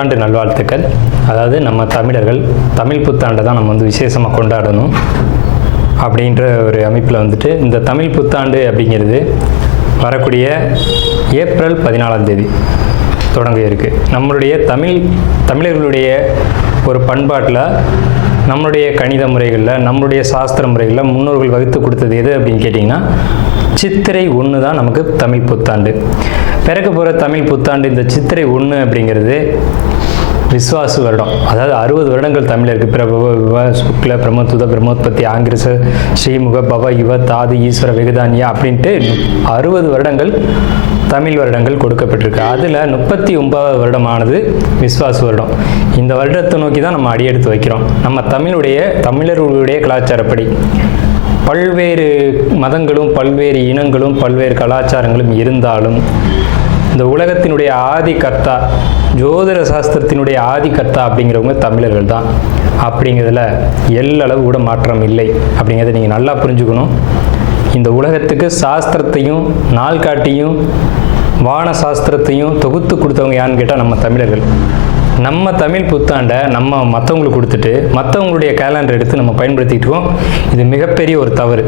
புத்தாண்டு நல்வாழ்த்துக்கள். அதாவது நம்ம தமிழர்கள் தமிழ் புத்தாண்டை தான் நம்ம விசேஷமாக கொண்டாடணும் அப்படின்ற ஒரு அமைப்பில் இந்த தமிழ் புத்தாண்டு அப்படிங்கிறது வரக்கூடிய ஏப்ரல் 14ஆம் தேதி தொடங்க இருக்குது. நம்மளுடைய தமிழர்களுடைய ஒரு பண்பாட்டில், நம்மளுடைய கணித முறைகளில், நம்மளுடைய சாஸ்திர முறைகளில் முன்னோர்கள் வகுத்து கொடுத்தது எது அப்படின்னு கேட்டிங்கன்னா சித்திரை 1 தான் நமக்கு தமிழ் புத்தாண்டு. பிறக்க போகிற தமிழ் புத்தாண்டு இந்த சித்திரை 1 அப்படிங்கிறது விஸ்வாசு வருடம். அதாவது 60 வருடங்கள் தமிழருக்கு பிரபவ விவ சுக்ல பிரமோத்துத பிரமோத்பத்தி ஆங்கிரச ஸ்ரீமுக பவ யுவ தாது ஈஸ்வர வெகுதானியா அப்படின்ட்டு 60 வருடங்கள் தமிழ் வருடங்கள் கொடுக்கப்பட்டிருக்கு. அதில் 39வது வருடமானது விஸ்வாசு வருடம். இந்த வருடத்தை நோக்கி தான் நம்ம அடியெடுத்து வைக்கிறோம். நம்ம தமிழர்களுடைய கலாச்சாரப்படி பல்வேறு மதங்களும் பல்வேறு இனங்களும் பல்வேறு கலாச்சாரங்களும் இருந்தாலும் இந்த உலகத்தினுடைய ஆதி கர்த்தா, ஜோதிட சாஸ்திரத்தினுடைய ஆதி கர்த்தா அப்படிங்கிறவங்க தமிழர்கள் தான். அப்படிங்கிறதுல எல்லளவு கூட மாற்றம் இல்லை. அப்படிங்கிறத நீங்கள் நல்லா புரிஞ்சுக்கணும். இந்த உலகத்துக்கு சாஸ்திரத்தையும் நாள்காட்டியும் வான சாஸ்திரத்தையும் தொகுத்து கொடுத்தவங்க யாருன்னு கேட்டால் நம்ம தமிழர்கள். நம்ம தமிழ் புத்தாண்டை நம்ம மற்றவங்களுக்கு கொடுத்துட்டு மற்றவங்களுடைய கேலண்டர் எடுத்து நம்ம பயன்படுத்திட்டு இருக்கோம். இது மிகப்பெரிய ஒரு தவறு.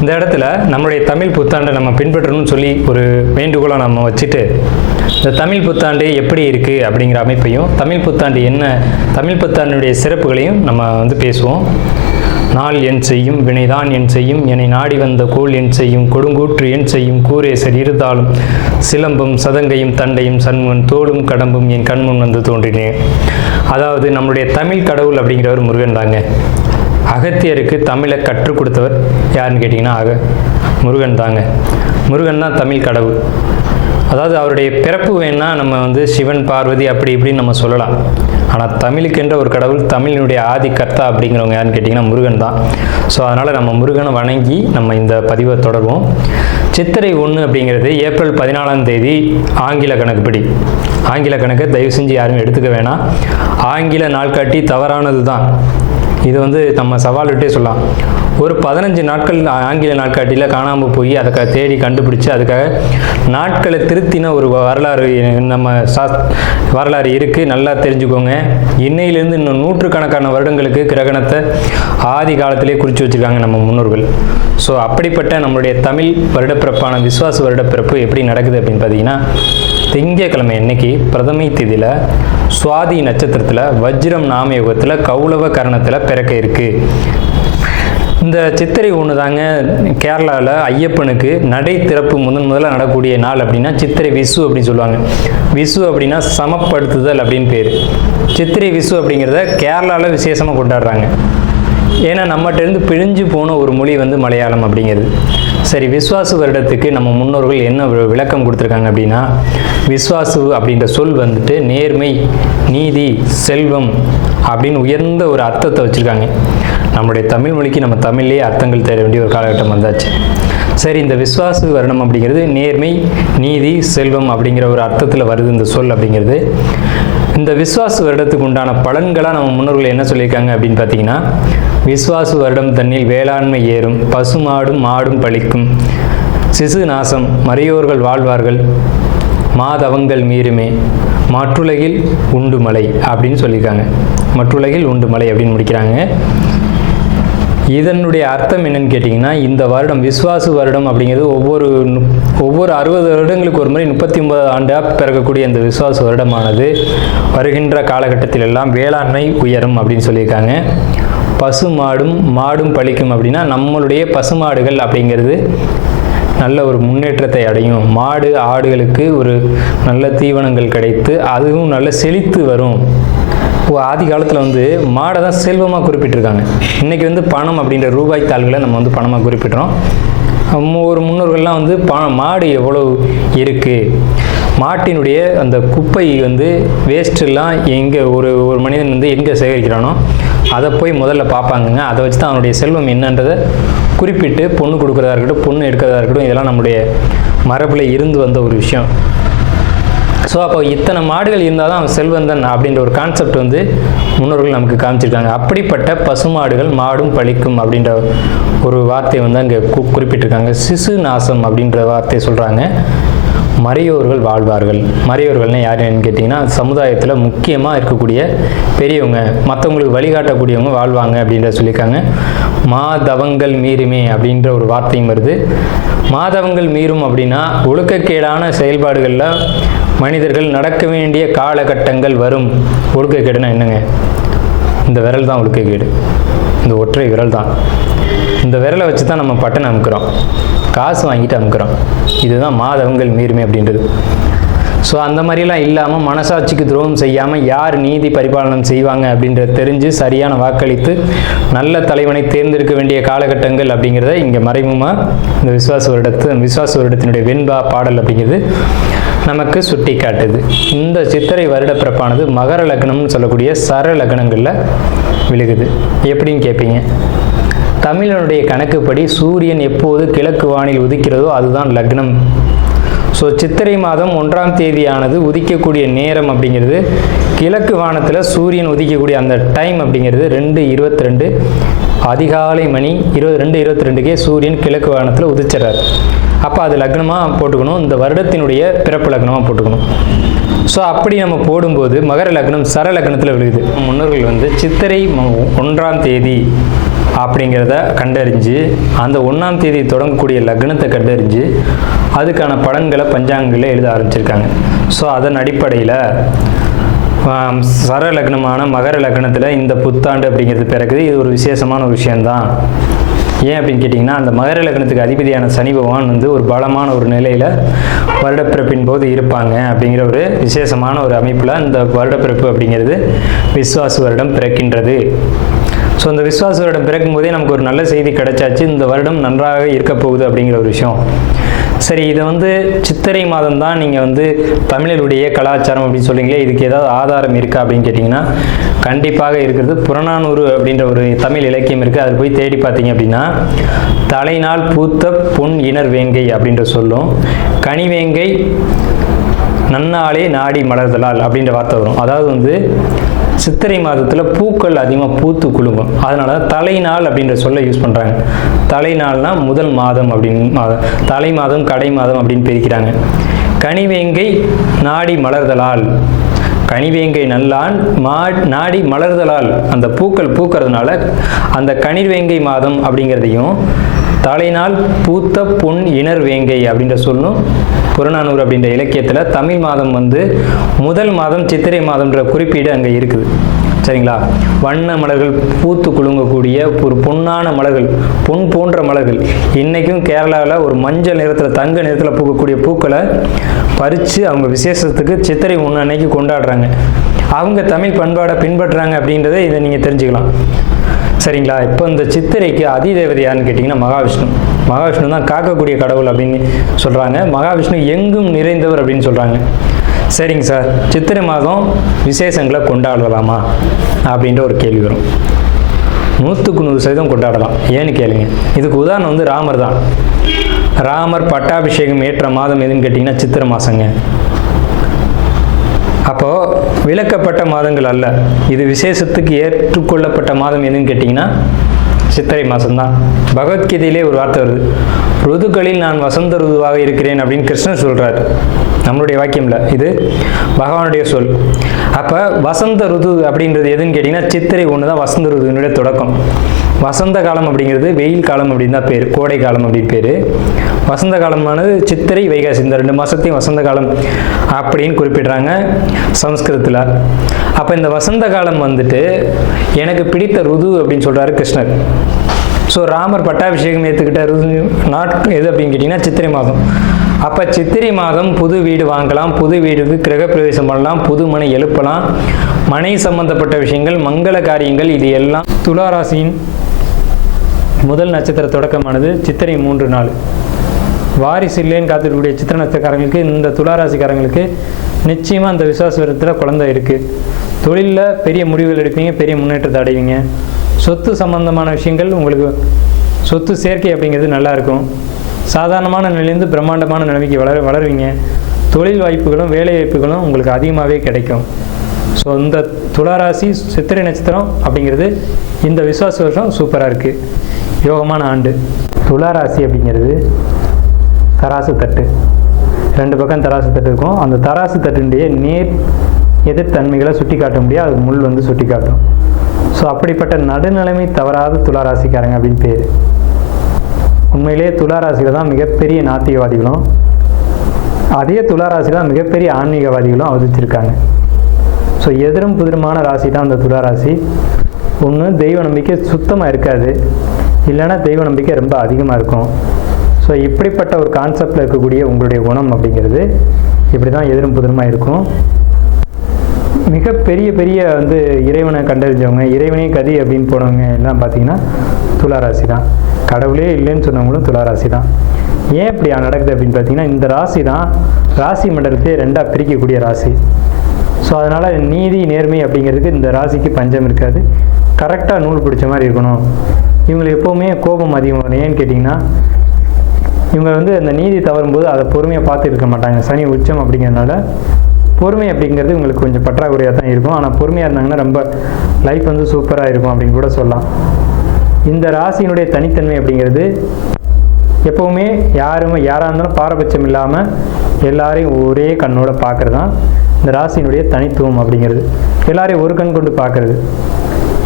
இந்த இடத்துல நம்மளுடைய தமிழ் புத்தாண்டை நம்ம பின்பற்றணும்னு சொல்லி ஒரு வேண்டுகோளை நம்ம வச்சுட்டு இந்த தமிழ் புத்தாண்டு எப்படி இருக்குது அப்படிங்கிற அமைப்பையும், தமிழ் புத்தாண்டு என்ன, தமிழ் புத்தாண்டுடைய சிறப்புகளையும் நம்ம பேசுவோம். நாள் என் செய்யும் வினைதான் என் செய்யும் என்னை நாடி வந்த கோள் என் செய்யும் கொடுங்கூற்று என் செய்யும் கூரேசர் இருந்தாலும் சிலம்பும் சதங்கையும் தண்டையும் சண்முன் தோளும் கடம்பும் என் கண்முன் வந்து தோன்றினேன். அதாவது நம்மளுடைய தமிழ் கடவுள் அப்படிங்கிறவர் முருகன் தாங்க. அகத்தியருக்கு தமிழை கற்றுக் கொடுத்தவர் யாருன்னு கேட்டிங்கன்னா முருகன் தாங்க. முருகன் தான் தமிழ் கடவுள். அதாவது அவருடைய பிறப்பு வேணா நம்ம சிவன் பார்வதி அப்படி இப்படின்னு நம்ம சொல்லலாம். ஆனால் தமிழுக்கென்ற ஒரு கடவுள், தமிழினுடைய ஆதி கர்த்தா அப்படிங்கிறவங்க யாருன்னு கேட்டிங்கன்னா முருகன் தான். ஸோ அதனால் நம்ம முருகனை வணங்கி நம்ம இந்த பதிவை தொடர்வோம். சித்திரை 1 அப்படிங்கிறது ஏப்ரல் 14ஆம் தேதி ஆங்கில கணக்குப்படி. ஆங்கில கணக்கை தயவு செஞ்சு யாரும் எடுத்துக்க வேணாம். ஆங்கில நாள்காட்டி தவறானது தான். இது நம்ம சவால் விட்டே சொல்லலாம். ஒரு 15 நாட்கள் ஆங்கில நாட்காட்டியில் காணாமல் போய் அதை தேடி கண்டுபிடிச்சி அதுக்காக நாட்களை திருத்தின ஒரு வரலாறு நம்ம வரலாறு இருக்குது. நல்லா தெரிஞ்சுக்கோங்க. இன்னையிலேருந்து இன்னும் நூற்றுக்கணக்கான வருடங்களுக்கு கிரகணத்தை ஆதி காலத்திலே குறித்து வச்சுருக்காங்க நம்ம முன்னோர்கள். ஸோ அப்படிப்பட்ட நம்மளுடைய தமிழ் வருடப்பிறப்பான விஸ்வாச வருடப்பிறப்பு எப்படி நடக்குது அப்படின்னு பார்த்தீங்கன்னா, திங்கட்கிழமை அன்னைக்கு பிரதமை திதியில் சுவாதி நட்சத்திரத்தில் வஜ்ரம் நாமயோகத்தில் கௌளவ கரணத்தில் பிறக்க இருக்குது. இந்த சித்திரை 1 தாங்க கேரளாவில் ஐயப்பனுக்கு நடை திறப்பு முதல்ல நடக்கக்கூடிய நாள். அப்படின்னா சித்திரை விசு அப்படின்னு சொல்லுவாங்க. விசு அப்படின்னா சமப்படுத்துதல் அப்படின்னு பேர். சித்திரை விசு அப்படிங்கிறத கேரளாவில் விசேஷமாக கொண்டாடுறாங்க. ஏன்னா நம்மகிட்டேருந்து பிழிஞ்சு போன ஒரு மொழி மலையாளம் அப்படிங்கிறது. சரி, விஸ்வாசு வருடத்துக்கு நம்ம முன்னோர்கள் என்ன விளக்கம் கொடுத்துருக்காங்க அப்படின்னா, விஸ்வாசு அப்படின்ற சொல் நேர்மை, நீதி, செல்வம் அப்படின்னு உயர்ந்த ஒரு அர்த்தத்தை வச்சுருக்காங்க. நம்முடைய தமிழ் மொழிக்கு நம்ம தமிழ்லேயே அர்த்தங்கள் தேட வேண்டிய ஒரு காலகட்டம் வந்தாச்சு. சரி, இந்த விஸ்வாசு வருடம் அப்படிங்கிறது நேர்மை, நீதி, செல்வம் அப்படிங்கிற ஒரு அர்த்தத்தில் வருது இந்த சொல் அப்படிங்கிறது. இந்த விஸ்வாசு வருடத்துக்கு உண்டான பலன்களாக நம்ம முன்னோர்கள் என்ன சொல்லியிருக்காங்க அப்படின்னு பார்த்தீங்கன்னா, விஸ்வாசு வருடம் தன்னில் வேளாண்மை ஏறும், பசுமாடும் மாடும் பழிக்கும், சிசு நாசம், மறையோர்கள் வாழ்வார்கள், மாதவங்கள் மீறுமே, மற்றுலகில் உண்டு மலை அப்படின்னு சொல்லியிருக்காங்க. மற்றுலகில் உண்டு மலை அப்படின்னு முடிக்கிறாங்க. இதனுடைய அர்த்தம் என்னன்னு கேட்டிங்கன்னா, இந்த வருடம் விஸ்வாசு வருடம் அப்படிங்கிறது ஒவ்வொரு 60 வருடங்களுக்கு ஒரு முறை 39 ஆண்டாக பிறக்கக்கூடிய இந்த விஸ்வாசு வருடமானது வருகின்ற காலகட்டத்தில் எல்லாம் வேளாண்மை உயரும் அப்படின்னு சொல்லியிருக்காங்க. பசு மாடும் பழிக்கும் அப்படின்னா நம்மளுடைய பசுமாடுகள் அப்படிங்கிறது நல்ல ஒரு முன்னேற்றத்தை அடையும். மாடு ஆடுகளுக்கு ஒரு நல்ல தீவனங்கள் கிடைத்து அதுவும் நல்ல செழித்து வரும். ஆதி காலத்தில் மாடை தான் செல்வமாக குறிப்பிட்டிருக்காங்க. இன்றைக்கி பணம் அப்படின்ற ரூபாய் தாள்களை நம்ம பணமாக குறிப்பிட்றோம். ஒரு முன்னோர்கள்லாம் மாடு எவ்வளோ இருக்குது, மாட்டினுடைய அந்த குப்பை வேஸ்ட்டெல்லாம் எங்கே ஒரு மனிதன் எங்கே சேகரிக்கிறானோ அதை போய் முதல்ல பார்ப்பாங்கங்க. அதை வச்சு தான் அவனுடைய செல்வம் என்னன்றதை குறிப்பிட்டு பொண்ணு கொடுக்குறதா இருக்கட்டும், பொண்ணு எடுக்கிறதா இருக்கட்டும், இதெல்லாம் நம்முடைய மரபில் இருந்து வந்த ஒரு விஷயம். ஸோ அப்போ இத்தனை மாடுகள் இருந்தால் தான் அவன் செல்வந்தன் அப்படின்ற ஒரு கான்செப்ட் முன்னோர்கள் நமக்கு காமிச்சிருக்காங்க. அப்படிப்பட்ட பசுமாடுகள் மாடும் பழிக்கும் அப்படின்ற ஒரு வார்த்தையை அங்கே குறிப்பிட்டிருக்காங்க. சிசு நாசம் அப்படின்ற வார்த்தையை சொல்கிறாங்க. மறையோர்கள் வாழ்வார்கள். மறையோர்கள்னால் யாருன்னு கேட்டிங்கன்னா சமுதாயத்தில் முக்கியமாக இருக்கக்கூடிய பெரியவங்க, மற்றவங்களுக்கு வழிகாட்டக்கூடியவங்க வாழ்வாங்க அப்படின்ற சொல்லியிருக்காங்க. மாதவங்கள் மீறுமே அப்படின்ற ஒரு வார்த்தையும் வருது. மாதவங்கள் மீறும் அப்படின்னா ஒழுக்கக்கேடான செயல்பாடுகளில் மனிதர்கள் நடக்க வேண்டிய காலகட்டங்கள் வரும். ஒழுக்கக்கேடுனா என்னங்க? இந்த விரல் தான் ஒழுக்கக்கேடு, இந்த ஒற்றை விரல் தான். இந்த விரலை வச்சு தான் நம்ம பட்டன் அமுக்கிறோம், காசு வாங்கிட்டு அமுக்கிறோம். இதுதான் மாதவங்கள் மீறுமே அப்படின்றது. ஸோ அந்த மாதிரிலாம் இல்லாமல் மனசாட்சிக்கு துரோகம் செய்யாமல் யார் நீதி பரிபாலனம் செய்வாங்க அப்படின்றத தெரிஞ்சு சரியான வாக்களித்து நல்ல தலைவனை தேர்ந்தெடுக்க வேண்டிய காலகட்டங்கள் அப்படிங்கிறத இங்கே மறைமுகமாக இந்த விசுவாச வருடத்தினுடைய வெண்பா பாடல் அப்படிங்கிறது நமக்கு சுட்டி காட்டுது. இந்த சித்திரை வருட பிறப்பானது மகர லக்னம்னு சொல்லக்கூடிய சர லக்னங்களில் விழுகுது. எப்படின்னு கேட்பீங்க? தமிழனுடைய கணக்குப்படி சூரியன் எப்போது கிழக்கு வானில் உதிக்கிறதோ அதுதான் லக்னம். ஸோ சித்திரை மாதம் 1ஆம் தேதியானது உதிக்கக்கூடிய நேரம் அப்படிங்கிறது கிழக்கு வானத்தில் சூரியன் உதிக்கக்கூடிய அந்த டைம் அப்படிங்கிறது 2:22 அதிகாலை மணி 2:22க்கே சூரியன் கிழக்கு வானத்தில் உதிச்சிடறார். அப்போ அது லக்னமாக போட்டுக்கணும், இந்த வருடத்தினுடைய பிறப்பு லக்னமாக போட்டுக்கணும். ஸோ அப்படி நம்ம போடும்போது மகர லக்னம் சர லக்னத்தில் விழுகுது. முன்னோர்கள் சித்திரை 1ஆம் தேதி அப்படிங்கிறத கண்டறிஞ்சு அந்த 1ஆம் தேதி தொடங்கக்கூடிய லக்னத்தை கண்டறிஞ்சு அதுக்கான பலன்களை பஞ்சாங்கங்களில் எழுத ஆரம்பிச்சிருக்காங்க. ஸோ அதன் அடிப்படையில் சர லக்னமான மகர லக்னத்தில் இந்த புத்தாண்டு அப்படிங்கிறது பிறகுது. இது ஒரு விசேஷமான ஒரு விஷயந்தான். ஏன் அப்படின்னு கேட்டிங்கன்னா, அந்த மகர லக்னத்துக்கு அதிபதியான சனி பகவான் ஒரு பலமான ஒரு நிலையில் வருடப்பிறப்பின் போது இருப்பாங்க அப்படிங்கிற ஒரு விசேஷமான ஒரு அமைப்பில் இந்த வருடப்பிறப்பு அப்படிங்கிறது விஸ்வாச வருடம் பிறக்கின்றது. ஸோ இந்த விஸ்வாச வருடம் பிறக்கும் போதே நமக்கு ஒரு நல்ல செய்தி கிடைச்சாச்சு, இந்த வருடம் நன்றாக இருக்க போகுது அப்படிங்கிற ஒரு விஷயம். சரி, இதை சித்திரை மாதம் தான் நீங்கள் தமிழருடைய கலாச்சாரம் அப்படின்னு சொல்லிங்களே, இதுக்கு ஏதாவது ஆதாரம் இருக்கா அப்படின்னு கேட்டிங்கன்னா கண்டிப்பாக இருக்கிறது. புறநானூறு அப்படின்ற ஒரு தமிழ் இலக்கியம் இருக்குது. அதில் போய் தேடி பார்த்தீங்க அப்படின்னா தலைநாள் பூத்த பொன் இணர் வேங்கை அப்படின்ற சொல்லும், கனிவேங்கை நன்னாளே நாடி மலர்தலால் அப்படின்ற வார்த்தை வரும். அதாவது சித்திரை மாதத்தில் பூக்கள் அதிகமாக பூத்து குலுங்கும். அதனால தான் தலைநாள் அப்படின்ற சொல்ல யூஸ் பண்ணுறாங்க. தலைநாள்னா முதல் மாதம் அப்படின்னு, தலை மாதம் கடை மாதம் அப்படின்னு பிரிக்கிறாங்க. கனிவேங்கை நாடி மலர்தலால், கனிவேங்கை நல்லான் நாடி மலர்தலால், அந்த பூக்கள் பூக்கிறதுனால அந்த கனிவேங்கை மாதம் அப்படிங்கிறதையும் தலைநாள் பூத்த பொன் இணர் வேங்கை அப்படின்ற சொல்லும் புறநானூறு அப்படின்ற இலக்கியத்தில் தமிழ் மாதம் முதல் மாதம் சித்திரை மாதம்ன்ற குறிப்பீடு அங்கே இருக்குது. சரிங்களா? வண்ண மலர்கள் பூத்து குலுங்கக்கூடிய ஒரு பொன்னான மலர்கள், பொன் போன்ற மலர்கள். இன்றைக்கும் கேரளாவில் ஒரு மஞ்சள் நிறத்தில் தங்க நிறத்தில் பூக்கக்கூடிய பூக்களை பறித்து அவங்க விசேஷத்துக்கு சித்திரை 1 அன்னைக்கு கொண்டாடுறாங்க. அவங்க தமிழ் பண்பாடை பின்பற்றுறாங்க அப்படின்றத இதை நீங்கள் தெரிஞ்சுக்கலாம். சரிங்களா? இப்போ இந்த சித்திரைக்கு அதிதேவதை யாருன்னு கேட்டிங்கன்னா மகாவிஷ்ணு. மகாவிஷ்ணு தான் காக்கக்கூடிய கடவுள் அப்படின்னு சொல்கிறாங்க. மகாவிஷ்ணு எங்கும் நிறைந்தவர் அப்படின்னு சொல்கிறாங்க. சரிங்க சார், சித்திரை மாதம் விசேஷங்களை கொண்டாடலாமா அப்படின்ற ஒரு கேள்வி வரும். 100க்கு 100% கொண்டாடலாம். ஏன்னு கேளுங்க. இதுக்கு உதாரணம் ராமர் தான். ராமர் பட்டாபிஷேகம் ஏற்ற மாதம் எதுன்னு கேட்டிங்கன்னா சித்திரை மாதங்க. அப்போது விலக்கப்பட்ட மாதங்கள் அல்ல, இது விசேஷத்துக்கு ஏற்றுக்கொள்ளப்பட்ட மாதம் எதுன்னு கேட்டிங்கன்னா சித்திரை மாதம்தான். பகவத்கீதையிலே ஒரு வார்த்தை வருது, ருதுக்களில் நான் வசந்த ருதுவாக இருக்கிறேன் அப்படின்னு கிருஷ்ணன் சொல்கிறார். நம்மளுடைய வாக்கியம்ல, இது பகவானுடைய சொல். அப்போ வசந்த ருது அப்படின்றது எதுன்னு கேட்டிங்கன்னா சித்திரை 1 தான் வசந்த ருதுனுடைய தொடக்கம். வசந்த காலம் அப்படிங்கிறது வெயில் காலம் அப்படின்னு தான் பேர், கோடை காலம் அப்படின்னு பேர். வசந்த காலமானது சித்திரை வைகாசி, இந்த 2 மாதத்தையும் வசந்த காலம் அப்படின்னு குறிப்பிடுறாங்க சமஸ்கிருதத்தில். அப்போ இந்த வசந்த காலம் எனக்கு பிடித்த ருது அப்படின்னு சொல்கிறாரு கிருஷ்ணர். ஸோ ராமர் பட்டாபிஷேகம் ஏற்றுக்கிட்ட நாட்கள் எது அப்படின்னு கேட்டிங்கன்னா சித்திரை மாதம். அப்போ சித்திரை மாதம் புது வீடு வாங்கலாம், புது வீடுக்கு கிரகப்பிரவேசம் பண்ணலாம், புது மனை எழுப்பலாம், மனை சம்பந்தப்பட்ட விஷயங்கள், மங்கள காரியங்கள், இது எல்லாம். துளாராசியின் முதல் நட்சத்திர தொடக்கமானது சித்திரை 3 நாள். வாரிசு இல்லைன்னு காத்திருக்கக்கூடிய சித்திரை நட்சத்திரக்காரங்களுக்கு, இந்த துளாராசிக்காரங்களுக்கு நிச்சயமாக அந்த விசுவாச வருடத்தில் குழந்தை இருக்குது. தொழிலில் பெரிய முடிவுகள் எடுப்பீங்க, பெரிய முன்னேற்றத்தை அடைவீங்க. சொத்து சம்பந்தமான விஷயங்கள், உங்களுக்கு சொத்து சேர்க்கை அப்படிங்கிறது நல்லாயிருக்கும். சாதாரணமான நிலையிலேருந்து பிரம்மாண்டமான நிலைமைக்கு வளருவீங்க. தொழில் வாய்ப்புகளும் வேலை வாய்ப்புகளும் உங்களுக்கு அதிகமாகவே கிடைக்கும். ஸோ இந்த துளாராசி சித்திரை நட்சத்திரம் அப்படிங்கிறது இந்த விசுவாச வருஷம் சூப்பராக இருக்குது, யோகமான ஆண்டு. துளாராசி அப்படிங்கிறது தராசு தட்டு. 2 பக்கம் தராசு தட்டு இருக்கும். அந்த தராசு தட்டுடைய நேர் எதிர்த்தன்மைகளை சுட்டி காட்ட முடியாது, அது முள் வந்து சுட்டி காட்டும். ஸோ அப்படிப்பட்ட நடுநிலைமை தவறாத துளாராசிக்காரங்க அப்படின்னு பேர். உண்மையிலேயே துளாராசியில் தான் மிகப்பெரிய நாத்திகவாதிகளும் அதே துளாராசியில் தான் மிகப்பெரிய ஆன்மீகவாதிகளும் அவதரிச்சிருக்காங்க. ஸோ எதிரும் புதிருமான ராசி தான் அந்த துளாராசி. ஒன்று தெய்வ நம்பிக்கை சுத்தமாக இருக்காது, இல்லைன்னா தெய்வ நம்பிக்கை ரொம்ப அதிகமாக இருக்கும். ஸோ இப்படிப்பட்ட ஒரு கான்செப்டில் இருக்கக்கூடிய உங்களுடைய குணம் அப்படிங்கிறது இப்படி தான் எதிரும் புதிருமாக இருக்கும். மிகப்பெரிய பெரிய வந்து இறைவனை கண்டறிஞ்சவங்க, இறைவனே கதி அப்படின்னு போனவங்க எல்லாம் பார்த்தீங்கன்னா துளாராசி தான். கடவுளே இல்லைன்னு சொன்னவங்களும் துளாராசி தான். ஏன் இப்படி நடக்குது அப்படின்னு பார்த்தீங்கன்னா, இந்த ராசி தான் ராசி மண்டலத்தையே 2ஆக பிரிக்கக்கூடிய ராசி. ஸோ அதனால் நீதி நேர்மை அப்படிங்கிறதுக்கு இந்த ராசிக்கு பஞ்சம் இருக்காது. கரெக்டாக நூல் பிடிச்ச மாதிரி இருக்கணும். இவங்களுக்கு எப்போவுமே கோபம் அதிகம் வரும். ஏன்னு கேட்டிங்கன்னா, இவங்க வந்து அந்த நீதி தவறும்போது அதை பொறுமையாக பார்த்து இருக்க மாட்டாங்க. சனி உச்சம் அப்படிங்கிறதுனால பொறுமை அப்படிங்கிறது இவங்களுக்கு கொஞ்சம் பற்றாக்குறையாக தான் இருக்கும். ஆனால் பொறுமையாக இருந்தாங்கன்னா ரொம்ப லைஃப் வந்து சூப்பராக இருக்கும் அப்படின்னு கூட சொல்லலாம். இந்த ராசியினுடைய தனித்தன்மை அப்படிங்கிறது எப்போவுமே யாராக இருந்தாலும் பாரபட்சம் இல்லாமல் எல்லாரையும் ஒரே கண்ணோட பார்க்குறது தான் இந்த ராசியினுடைய தனித்துவம் அப்படிங்கிறது. எல்லாரையும் ஒரு கண் கொண்டு பார்க்குறது.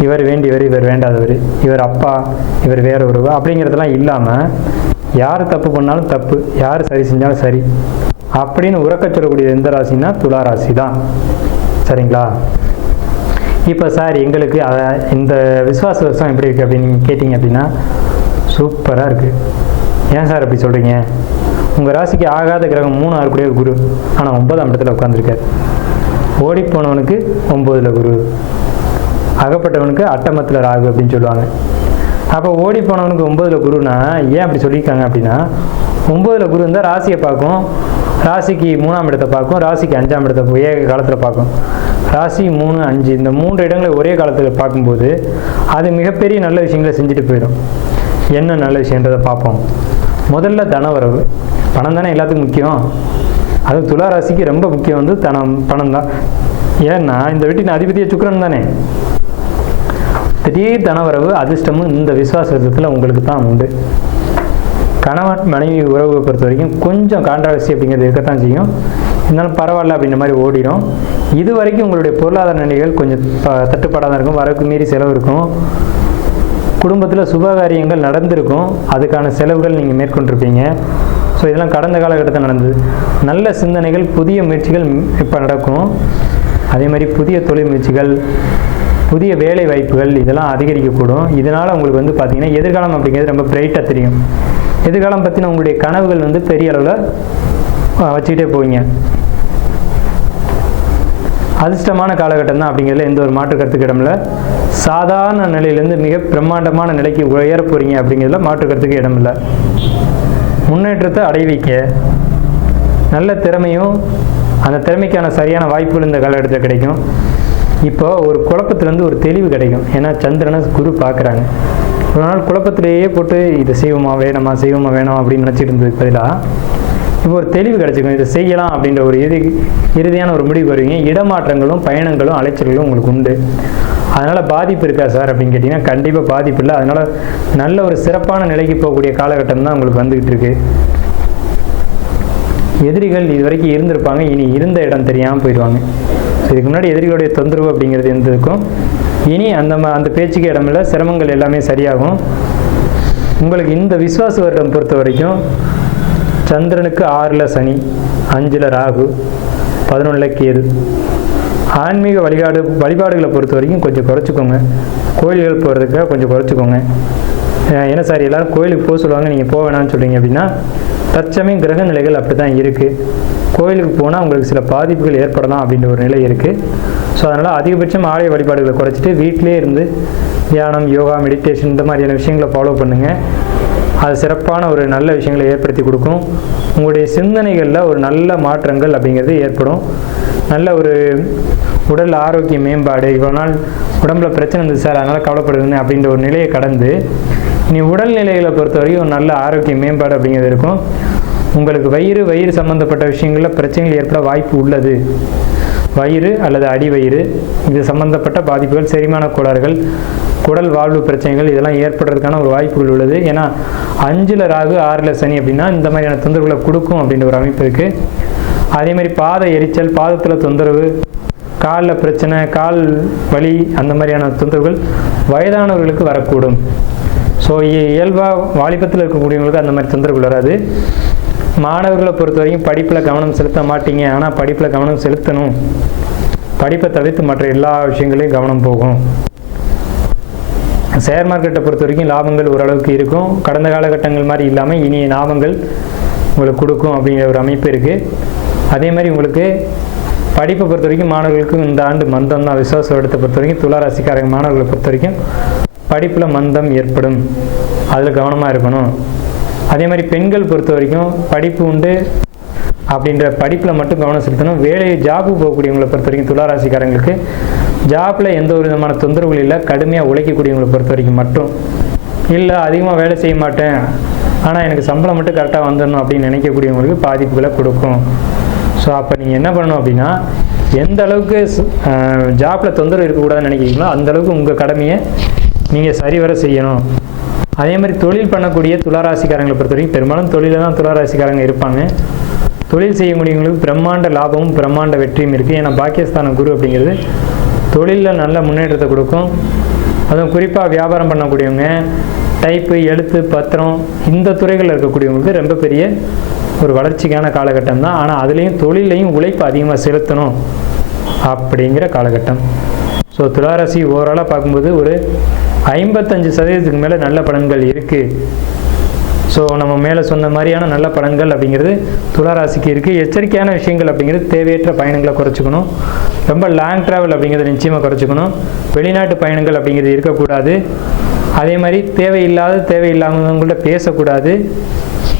இவர் வேண்டியவர், இவர் வேண்டாதவர், இவர் அப்பா, இவர் வேற ஒருவா அப்படிங்கிறதெல்லாம் இல்லாமல் யார் தப்பு பண்ணாலும் தப்பு, யார் சரி செஞ்சாலும் சரி அப்படின்னு உறக்க சொல்லக்கூடிய எந்த ராசின்னா துளாராசி தான். சரிங்களா? இப்போ சார் எங்களுக்கு இந்த விசுவாச வருஷம் எப்படி இருக்குது அப்படின்னு நீங்கள் கேட்டிங்க அப்படின்னா சூப்பராக இருக்குது. ஏன் சார் அப்படி சொல்கிறீங்க? உங்கள் ராசிக்கு ஆகாத கிரகம் 3 ஆகக்கூடிய குரு, ஆனால் 9ஆம் இடத்துல உட்காந்துருக்கார். ஓடிப்போனவனுக்கு 9ல் குரு, அகப்பட்டவனுக்கு அட்டமத்தில் ராகு அப்படின்னு சொல்லுவாங்க. அப்போ ஓடிப்போனவனுக்கு 9ல் குருனா ஏன் அப்படி சொல்லியிருக்காங்க அப்படின்னா, 9ல் குரு இருந்தால் ராசியை பார்க்கும், ராசிக்கு 3ஆம் இடத்தை பார்க்கும், ராசிக்கு 5ஆம் இடத்தை ஏக காலத்தில் பார்க்கும். ராசி 3, 5 இந்த 3 இடங்களை ஒரே காலத்தில் பார்க்கும்போது அது மிகப்பெரிய நல்ல விஷயங்களை செஞ்சுட்டு போயிடும். என்ன நல்ல விஷயன்றதை பார்ப்போம். முதல்ல தனவரவு. பணம் தானே எல்லாத்துக்கும் முக்கியம். அது துளாராசிக்கு ரொம்ப முக்கியம் வந்து பணம் தான். ஏன்னா இந்த வீட்டின் அதிபதிய சுக்கிரன் தானே. திடீர் தனவரவு அதிர்ஷ்டமும் இந்த விசுவாச வருஷத்தில் உங்களுக்கு தான் உண்டு. கணவன் மனைவி உறவை பொறுத்த வரைக்கும் கொஞ்சம் கான்ட்ராவர்சி அப்படிங்கிறது இருக்கத்தான் செய்யும். இருந்தாலும் பரவாயில்ல அப்படின்ற மாதிரி ஓடிடும். இது வரைக்கும் உங்களுடைய பொருளாதார நிலைகள் கொஞ்சம் தட்டுப்பாடாக இருக்கும். வரவுக்கு மீறி செலவு இருக்கும். குடும்பத்தில் சுபகாரியங்கள் நடந்திருக்கும், அதுக்கான செலவுகள் நீங்கள் மேற்கொண்டிருப்பீங்க. ஸோ இதெல்லாம் கடந்த காலகட்டத்தில் நடந்தது. நல்ல சிந்தனைகள், புதிய முயற்சிகள் இப்போ நடக்கும். அதே மாதிரி புதிய தொழில் முயற்சிகள், புதிய வேலை வாய்ப்புகள் இதெல்லாம் அதிகரிக்கக்கூடும். இதனால் உங்களுக்கு வந்து பார்த்திங்கன்னா எதிர்காலம் அப்படிங்கிறது ரொம்ப பிரைட்டாக தெரியும். எதிர்காலம் பற்றின உங்களுடைய கனவுகள் வந்து பெரிய அளவில் வச்சுக்கிட்டே போவீங்க. அதிர்ஷ்டமான காலகட்டம் தான் அப்படிங்கிறதுல எந்த ஒரு மாற்று கருத்துக்கு இடமில்ல. சாதாரண நிலையிலேருந்து மிக பிரம்மாண்டமான நிலைக்கு உயர போகிறீங்க அப்படிங்கிறதுல மாற்று கருத்துக்கு இடமில்லை. முன்னேற்றத்தை அடைவிக்க நல்ல திறமையும் அந்த திறமைக்கான சரியான வாய்ப்புகள் இந்த காலகட்டத்தில் கிடைக்கும். இப்போ ஒரு குழப்பத்திலேருந்து ஒரு தெளிவு கிடைக்கும். ஏன்னா சந்திரனை குரு பார்க்குறாங்க. ஒரு நாள் குழப்பத்திலேயே போட்டு இதை செய்வோமா வேணாம் அப்படின்னு நினச்சிட்டு இருந்ததுக்கு பதிலாக இப்போ ஒரு தெளிவு கிடைச்சிக்கும். இதை செய்யலாம் அப்படின்ற ஒரு இறுதியான ஒரு முடிவு வருவீங்க. இடமாற்றங்களும் பயணங்களும் அலைச்சல்களும் உங்களுக்கு உண்டு. அதனால் பாதிப்பு இருக்கா சார் அப்படின்னு கேட்டிங்கன்னா கண்டிப்பாக பாதிப்பு இல்லை. அதனால் நல்ல ஒரு சிறப்பான நிலைக்கு போகக்கூடிய காலகட்டம் தான் உங்களுக்கு வந்துக்கிட்டு இருக்கு. எதிரிகள் இது வரைக்கும் இருந்திருப்பாங்க, இனி இருந்த இடம் தெரியாமல் போயிடுவாங்க. இதுக்கு முன்னாடி எதிரிகளுடைய தொந்தரவு அப்படிங்கிறது இருந்திருக்கும். இனி அந்த பேச்சுக்கு இடமில்லை. சிரமங்கள் எல்லாமே சரியாகும். உங்களுக்கு இந்த விசுவாச வருடம் பொறுத்த வரைக்கும் சந்திரனுக்கு 6ல் சனி, 5ல் ராகு, 11ல் கேது. ஆன்மீக வழிபாடுகளை பொறுத்த வரைக்கும் கொஞ்சம் குறைச்சிக்கோங்க. கோயில்கள் போகிறதுக்காக கொஞ்சம் குறைச்சிக்கோங்க. ஏன்னா சார் எல்லோரும் கோயிலுக்கு போக சொல்லுவாங்க, நீங்கள் போக வேணாம்னு சொல்கிறீங்க அப்படின்னா தற்சமயம் கிரக நிலைகள் அப்படி தான் இருக்குது. கோயிலுக்கு போனால் உங்களுக்கு சில பாதிப்புகள் ஏற்படலாம் அப்படின்ற ஒரு நிலை இருக்குது. ஸோ அதனால் அதிகபட்சம் ஆலய வழிபாடுகளை குறைச்சிட்டு வீட்டிலே இருந்து தியானம், யோகா, மெடிடேஷன் இந்த மாதிரியான விஷயங்களை ஃபாலோ பண்ணுங்கள். அது சிறப்பான ஒரு நல்ல விஷயங்களை ஏற்படுத்தி கொடுக்கும். உங்களுடைய சிந்தனைகளில் ஒரு நல்ல மாற்றங்கள் அப்படிங்கிறது ஏற்படும். நல்ல ஒரு உடல் ஆரோக்கிய மேம்பாடு. இவ்வளோ நாள் உடம்புல பிரச்சனை இருந்தது சார், அதனால் கவலைப்படுதுன்னு அப்படின்ற ஒரு நிலையை கடந்து இனி உடல்நிலைகளை பொறுத்த வரைக்கும் ஒரு நல்ல ஆரோக்கிய மேம்பாடு அப்படிங்கிறது இருக்கும். உங்களுக்கு வயிறு சம்மந்தப்பட்ட விஷயங்களில் பிரச்சனைகள் ஏற்பட வாய்ப்பு உள்ளது. வயிறு அல்லது அடிவயிறு இது சம்பந்தப்பட்ட பாதிப்புகள், செரிமான கோளாறுகள், குடல் வாழ்வு பிரச்சனைகள் இதெல்லாம் ஏற்படுறதுக்கான ஒரு வாய்ப்புகள் உள்ளது. ஏன்னா 5ல் ராகு 6ல் சனி அப்படின்னா இந்த மாதிரியான தொந்தரவுகளை கொடுக்கும் அப்படின்ற ஒரு அமைப்பு இருக்குது. அதே மாதிரி பாத எரிச்சல், பாதத்தில் தொந்தரவு, காலில் பிரச்சனை, கால் வலி, அந்த மாதிரியான தொந்தரவுகள் வயதானவர்களுக்கு வரக்கூடும். ஸோ இயல்பாக வாலிபத்தில் இருக்கக்கூடியவங்களுக்கு அந்த மாதிரி தொந்தரவுகள் வராது. மாணவர்களை பொறுத்த வரைக்கும் படிப்பில் கவனம் செலுத்த மாட்டீங்க, ஆனால் படிப்பில் கவனம் செலுத்தணும். படிப்பை தவிர்த்து மற்ற எல்லா விஷயங்களையும் கவனம் போகும். ஷேர் மார்க்கெட்டை பொறுத்த வரைக்கும் லாபங்கள் ஓரளவுக்கு இருக்கும். கடந்த காலகட்டங்கள் மாதிரி இல்லாமல் இனிய லாபங்கள் உங்களுக்கு கொடுக்கும் அப்படிங்கிற ஒரு அமைப்பு இருக்குது. அதே மாதிரி உங்களுக்கு படிப்பை பொறுத்த வரைக்கும் மாணவர்களுக்கு இந்த ஆண்டு மந்தம் தான். விசுவாச வருடத்தை பொறுத்த வரைக்கும் துளாராசிக்காரங்க மாணவர்களை பொறுத்த வரைக்கும் படிப்பில் மந்தம் ஏற்படும், அதில் கவனமாக இருக்கணும். அதே மாதிரி பெண்கள் பொறுத்த வரைக்கும் படிப்பு உண்டு அப்படின்ற படிப்பில் மட்டும் கவனம் செலுத்தணும். ஜாபு போகக்கூடியவங்களை பொறுத்த வரைக்கும் துளாராசிக்காரங்களுக்கு ஜாப்பில் எந்த ஒரு விதமான தொந்தரவுகள் இல்லை. கடுமையாக உழைக்கக்கூடியவங்களை பொறுத்த வரைக்கும் மட்டும் இல்லை, அதிகமாக வேலை செய்ய மாட்டேன் ஆனால் எனக்கு சம்பளம் மட்டும் கரெக்டாக வந்துடணும் அப்படின்னு நினைக்கக்கூடியவங்களுக்கு பாதிப்புகளை கொடுக்கும். ஸோ அப்போ நீங்கள் என்ன பண்ணணும் அப்படின்னா, எந்த அளவுக்கு ஜாப்பில் தொந்தரவு இருக்கக்கூடாதுன்னு நினைக்கிறீங்களோ அந்த அளவுக்கு உங்கள் கடமையை நீங்கள் சரிவர செய்யணும். அதே மாதிரி தொழில் பண்ணக்கூடிய துளாராசிக்காரங்களை பொறுத்த வரைக்கும் பெரும்பாலும் தொழிலில் தான் துளாராசிக்காரங்க இருப்பாங்க. தொழில் செய்யக்கூடியவங்களுக்கு பிரம்மாண்ட லாபமும் பிரம்மாண்ட வெற்றியும் இருக்குது. ஏன்னா பாக்கியஸ்தான குரு அப்படிங்கிறது தொழிலில் நல்ல முன்னேற்றத்தை கொடுக்கும். அதுவும் குறிப்பாக வியாபாரம் பண்ணக்கூடியவங்க, டைப்பு, எழுத்து, பத்திரம், இந்த துறைகளில் இருக்கக்கூடியவங்களுக்கு ரொம்ப பெரிய ஒரு வளர்ச்சிக்கான காலகட்டம் தான். ஆனால் அதுலேயும் தொழிலையும் உழைப்பு அதிகமாக செலுத்தணும் அப்படிங்கிற காலகட்டம். ஸோ துளாராசி ஓவராலாக பார்க்கும்போது ஒரு 55% மேலே நல்ல பலன்கள் இருக்குது. ஸோ நம்ம மேலே சொன்ன மாதிரியான நல்ல பலன்கள் அப்படிங்கிறது துளாராசிக்கு இருக்குது. எச்சரிக்கையான விஷயங்கள் அப்படிங்கிறது தேவையற்ற பயணங்களை குறைச்சிக்கணும். ரொம்ப லாங் ட்ராவல் அப்படிங்கிறத நிச்சயமாக குறைச்சிக்கணும். வெளிநாட்டு பயணங்கள் அப்படிங்கிறது இருக்கக்கூடாது. அதே மாதிரி தேவையில்லாதவங்கள்ட்ட பேசக்கூடாது.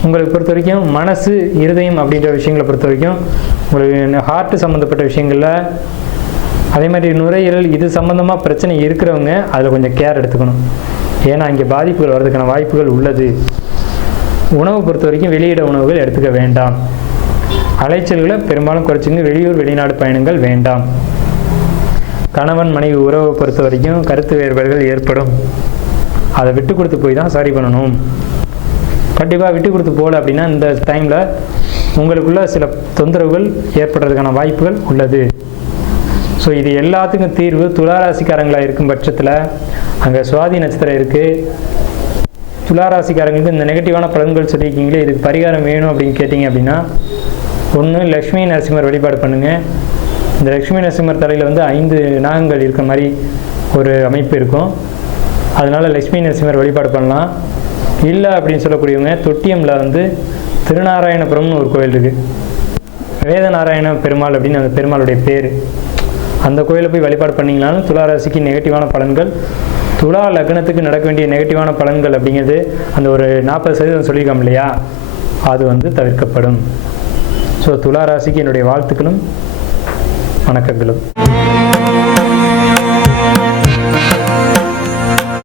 உங்களுக்கு பொறுத்த வரைக்கும் மனசு, இருதயம் அப்படின்ற விஷயங்களை பொறுத்த வரைக்கும் உங்களுக்கு ஹார்ட்டு சம்மந்தப்பட்ட விஷயங்களில், அதே மாதிரி நுரையீரல் இது சம்மந்தமாக பிரச்சனை இருக்கிறவங்க அதில் கொஞ்சம் கேர் எடுத்துக்கணும். ஏன்னா இங்கே பாதிப்புகள் வர்றதுக்கான வாய்ப்புகள் உள்ளது. உணவு பொறுத்த வரைக்கும் வெளியிட உணவுகள் எடுத்துக்க வேண்டாம். அலைச்சல்களை பெரும்பாலும் குறைச்சிங்க. வெளியூர் வெளிநாடு பயணங்கள் வேண்டாம். கணவன் மனைவி உறவை பொறுத்த வரைக்கும் கருத்து வேறுபாடுகள் ஏற்படும். அதை விட்டு கொடுத்து போய் தான் சரி பண்ணணும். கண்டிப்பாக விட்டு கொடுத்து போகல அப்படின்னா இந்த டைமில் உங்களுக்குள்ள சில தொந்தரவுகள் ஏற்படுறதுக்கான வாய்ப்புகள் உள்ளது. ஸோ இது எல்லாத்துக்கும் தீர்வு துளாராசிக்காரங்களாக இருக்கும் பட்சத்தில் அங்கே சுவாதி நட்சத்திரம் இருக்குது. துளாராசிக்காரங்களுக்கு இந்த நெகட்டிவான பலன்கள் சொல்லியிருக்கீங்களே, இதுக்கு பரிகாரம் வேணும் அப்படின்னு கேட்டிங்க அப்படின்னா, ஒன்று லக்ஷ்மி நரசிம்மர் வழிபாடு பண்ணுங்கள். இந்த லக்ஷ்மி நரசிம்மர் தலையில் 5 நாகங்கள் இருக்க மாதிரி ஒரு அமைப்பு இருக்கும். அதனால் லக்ஷ்மி நரசிம்மர் வழிபாடு பண்ணலாம். இல்லை அப்படின்னு சொல்லக்கூடியவங்க தொட்டியமில் திருநாராயணபுரம்னு ஒரு கோயில் இருக்குது. வேதநாராயண பெருமாள் அப்படின்னு அந்த பெருமாளுடைய பேர். அந்த கோயிலை போய் வழிபாடு பண்ணிங்கனாலும் துளாராசிக்கு நெகட்டிவான பலன்கள், துலா லக்னத்துக்கு நடக்க வேண்டிய நெகட்டிவான பலன்கள் அப்படிங்கிறது அந்த ஒரு 40% சொல்லியிருக்கோம் இல்லையா, அது தவிர்க்கப்படும். ஸோ துளாராசிக்கு என்னுடைய வாழ்த்துக்களும் வணக்கங்களும்.